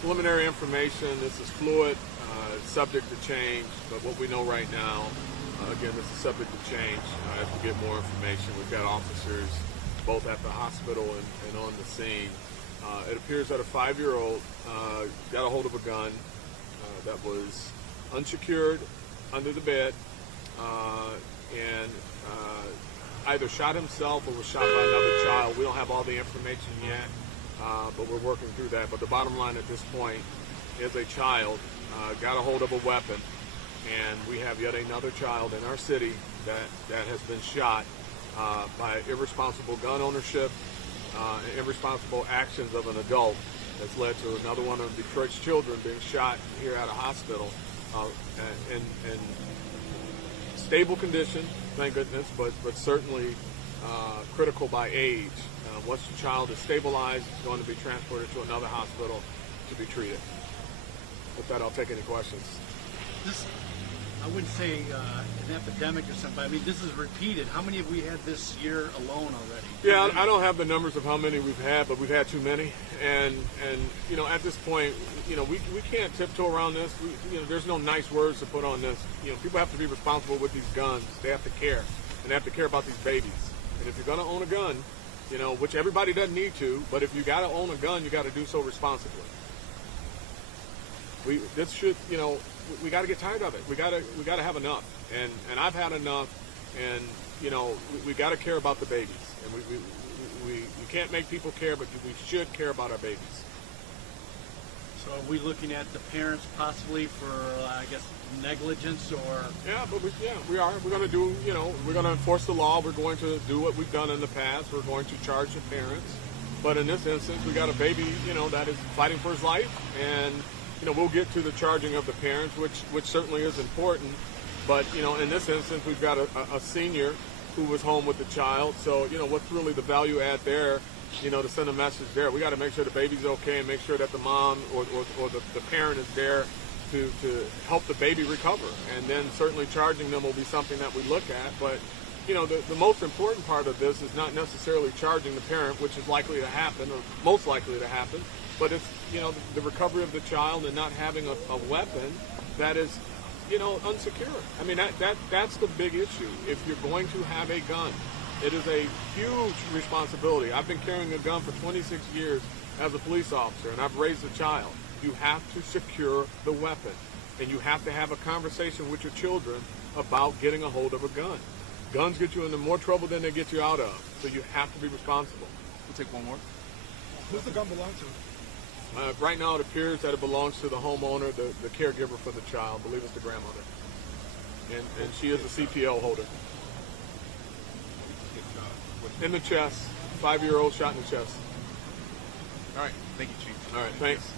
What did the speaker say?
Preliminary information, this is fluid, subject to change, but what we know right now, again, this is subject to change as we get more information. We've got officers both at the hospital and on the scene. It appears that a 5-year-old got a hold of a gun that was unsecured under the bed and either shot himself or was shot by another child. We don't have all the information yet, but we're working through that. But the bottom line at this point is a child got a hold of a weapon, and we have yet another child in our city that has been shot by irresponsible gun ownership and irresponsible actions of an adult that's led to another one of Detroit's children being shot here at a hospital in stable condition, thank goodness, but certainly critical by age. Once the child is stabilized, it's going to be transported to another hospital to be treated. With that, I'll take any questions. This, I wouldn't say an epidemic or something, but I mean, this is repeated. How many have we had this year alone already? Yeah, I don't have the numbers of how many we've had, but we've had too many. And you know, at this point, you know, we can't tiptoe around this. You know, there's no nice words to put on this. You know, people have to be responsible with these guns. They have to care, and they have to care about these babies. And if you're going to own a gun, you know, which everybody doesn't need to, but if you got to own a gun, you got to do so responsibly. This should, you know, we got to get tired of it. We got to have enough, and I've had enough, and you know, we got to care about the babies, and we can't make people care, but we should care about our babies. So are we looking at the parents possibly for, I guess, negligence or? Yeah, but we are. We're going to do, you know, we're going to enforce the law. We're going to do what we've done in the past. We're going to charge the parents, but in this instance, we got a baby, you know, that is fighting for his life, and you know, we'll get to the charging of the parents, which certainly is important. But, you know, in this instance, we've got a senior who was home with the child. So, you know, what's really the value add there, you know, to send a message there? We got to make sure the baby's okay and make sure that the mom or the parent is there to help the baby recover. And then certainly charging them will be something that we look at. But, you know, the most important part of this is not necessarily charging the parent, which is likely to happen or most likely to happen. But it's, you know, the recovery of the child and not having a weapon that is, you know, unsecured. I mean, that's the big issue. If you're going to have a gun, it is a huge responsibility. I've been carrying a gun for 26 years as a police officer, and I've raised a child. You have to secure the weapon, and you have to have a conversation with your children about getting a hold of a gun. Guns get you into more trouble than they get you out of, so you have to be responsible. We'll take one more. Who's the gun belong to? Right now, it appears that it belongs to the homeowner, the caregiver for the child. I believe it's the grandmother. And she is a CPL holder. In the chest. 5-year-old shot in the chest. All right. Thank you, Chief. All right, thanks.